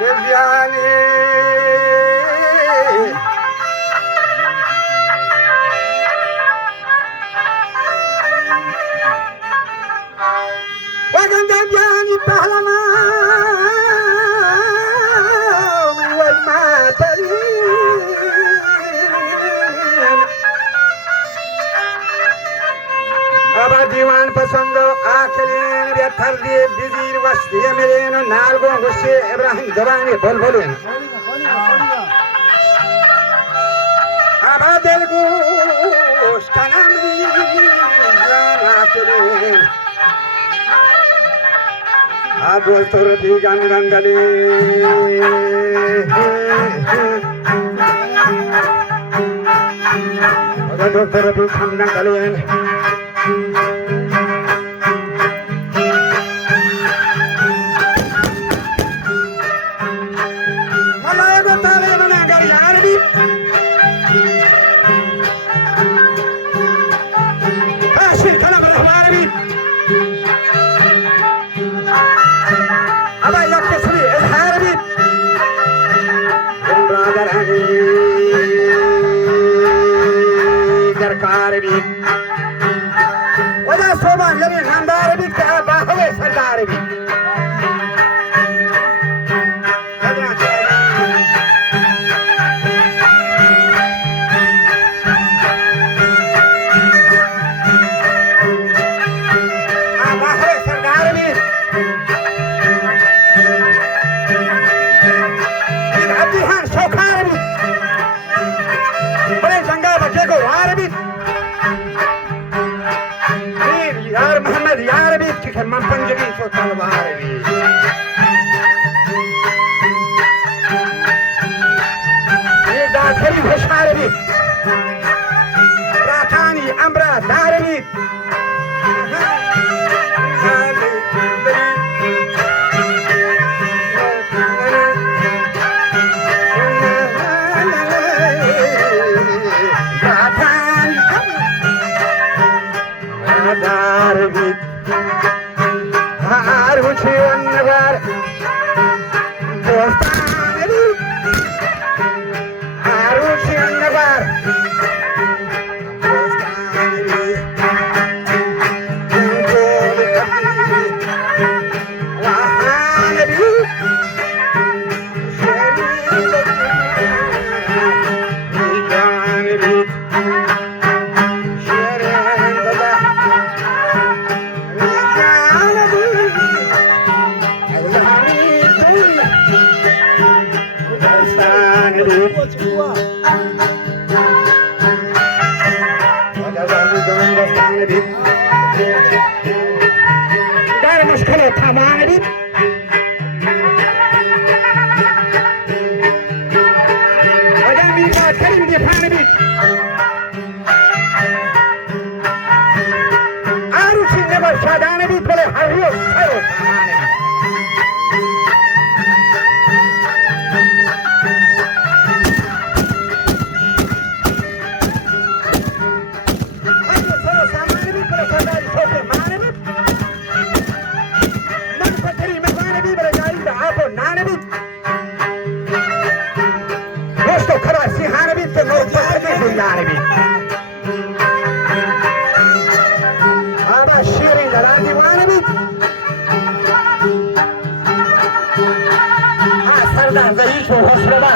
Kevyani Wagan Kevyani Pahlama wal matari Aba diwan pasando akelin biathar diye bizir wasti melin nalgo gusse Ibrahim Zabani bolbolin Aba delgu kanamri jana akelin Adwal torati gangandali Adwal torati gangandali ولا صوبان يلي خاندار بي كابا هو سردار بي Man panjagi so talwar bi ye dakhali bashar bi ratani amra darbi darbi Dar mushkil hai thaman bhi Wajan bhi ka karim difan bhi Aru sinne bar shadan bhi thode haryo sayo thaman bhi Serdar Zahir Hoslada